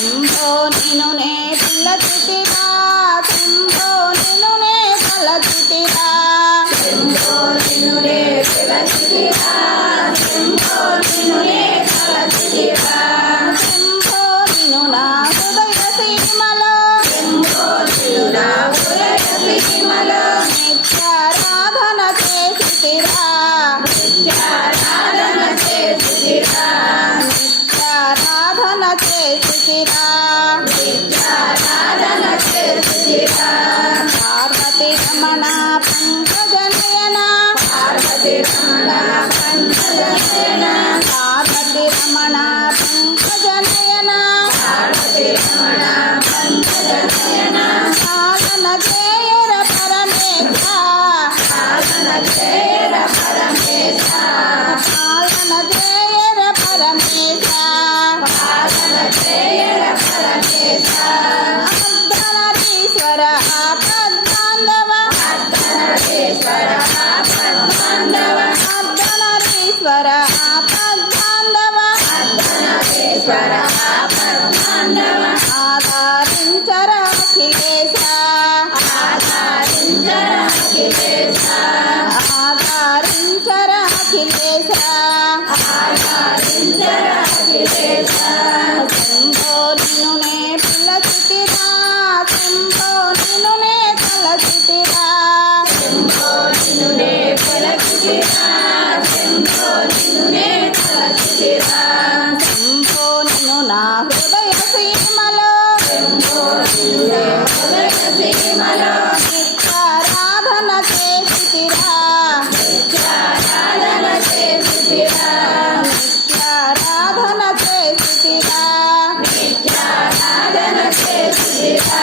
శంభో నిను నే పిలచితిరా శంభో నిను నే తలచితిరా శంభో నిను నే పిలచితిరా శంభో నిను నే తలచితిరా శంభో నిను నా హృదయ సీమలో శంభో నిను నా హృదయ సీమలో నిత్యారాధన చేసితిరా నిత్యారాధన చేసితిరా నిత్యారాధన చేసితిరా నిత్యారాధన చేసితిరా పార్వతి రమణ పంకజ నయన పార్వతి రమణ పంకజ నయన పార్వతి రమణ పంకజ నయన పార్వతి రమణ పంకజ నయన పాలన చేయర పరమేశ పాలన చేయర పరమేశ పాలన చేయర పరమేశ పాలన చేయర పరమేశ అర్ధనారీశ్వర ఆపద్బాంధవ అర్ధనారీశ్వర ఆపద్బాంధవ అర్ధనారీశ్వర ఆపద్బాంధవ అర్ధనారీశ్వర ఆపద్బాంధవ ఆధారించర అఖిలేశ ఆధారించర అఖిలేశ ఆధారించర అఖిలేశ ఆధారించర అఖిలేశ శంభో నిను నే పిలచితిరా శంభో నిను నే తలచితిరా శంభో నిను నే పిలచితిరా శంభో నిను నే తలచితిరా శంభో నిను నా హృదయ సీమలో శంభో నిను నే హృదయ సీమలో నిత్యారాధన చేసితిరా నిత్యారాధన చేసితిరా నిత్యారాధన చేసితిరా నిత్యారాధన చేసితిరా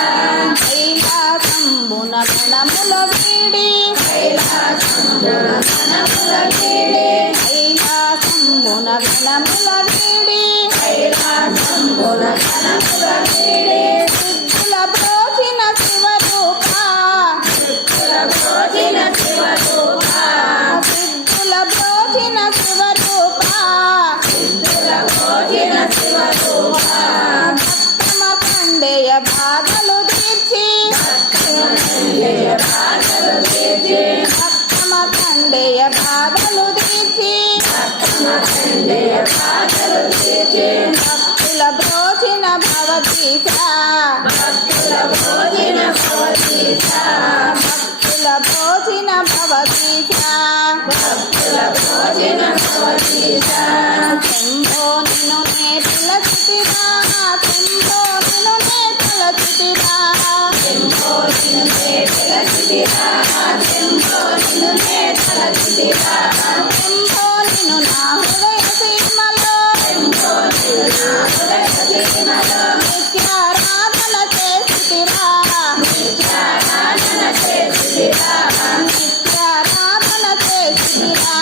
కైలాసంబున గణముల వీడి కైలాసంబున గణముల వీడి కైలాసంబున గణముల వీడి కైలాసంబున గణముల వీడి సిద్ధుల బ్రోచిన శివరూప సిద్ధుల బ్రోచిన శివరూప సిద్ధుల బ్రోచిన శివరూప సిద్ధుల బ్రోచిన శివరూప భక్తమ ఖండేయ బాధలు తీర్చి ఖండేయ బాధలు తీర్చి భక్తమ ఖండేయ బాధలు తీర్చి భక్తమ ఖండేయ బాధలు తీర్చి భక్తుల బ్రోచిన భవతీశ భక్తుల బ్రోచిన భవతీశ భక్తుల బ్రోచిన భవతీశ భక్తుల బ్రోచిన భవతీశ శంభో నిను నే పిలచితిరా శంభో నిను నే తలచితిరా శంభో నిను నే పిలచితిరా శంభో నిను నే తలచితిరా శంభో నిను నా హృదయ సీమలో శంభో నిను నా హృదయ సీమలో నిత్యారాధన చేసితిరా నిత్యారాధన చేసితిరా నిత్యారాధన చేసితిరా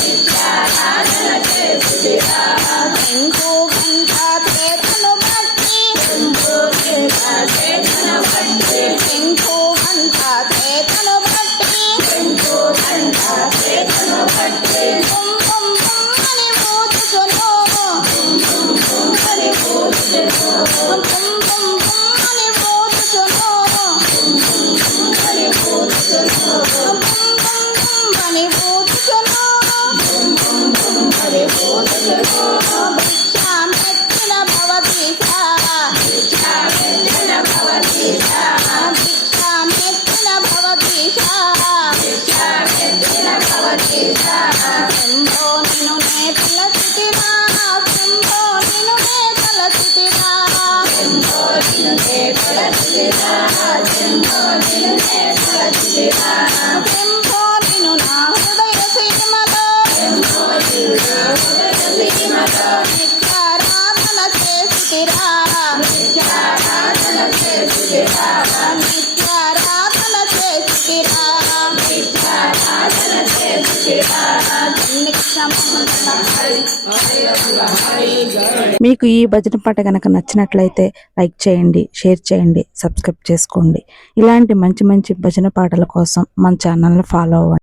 నిత్యారాధన చేసితిరా శంకు గంట చేతను బట్టి శంకు గంట చేతను బట్టి శంకు గంట చేతను బట్టి శంకు గంట చేతను బట్టి బుం బుం బుం అని మోచుచును బుం బుం బుం అని మోచుచును బుం బుం బుం అని మోచుచును బుం బుం బుం అని మోచుచును బుం బుం బుం అని మోచుచును బుం బుం బుం అని మోచుచును భిక్షామెత్తిన భవతీశ భిక్షామెత్తిన భవతీశ భిక్షామెత్తిన భవతీశ భిక్షామెత్తిన భవతీశ శంభో నిను నే పిలచితిరా శంభో నిను నే తలచితిరా శంభో నిను నే పిలచితిరా శంభో నిను నే తలచితిరా శంభో నిను నా హృదయ సీమలో శంభో నిను నా హృదయ సీమలో నిత్యారాధన చేసితిరా నిత్యారాధన చేసితిరా నిత్యారాధన చేసితిరా నిత్యారాధన చేసితిరా మీకు ఈ భజన పాట కనుక నచ్చినట్లయితే లైక్ చేయండి, షేర్ చేయండి, సబ్స్క్రైబ్ చేసుకోండి. ఇలాంటి మంచి మంచి భజన పాటల కోసం మన ఛానల్ని ఫాలో అవ్వండి.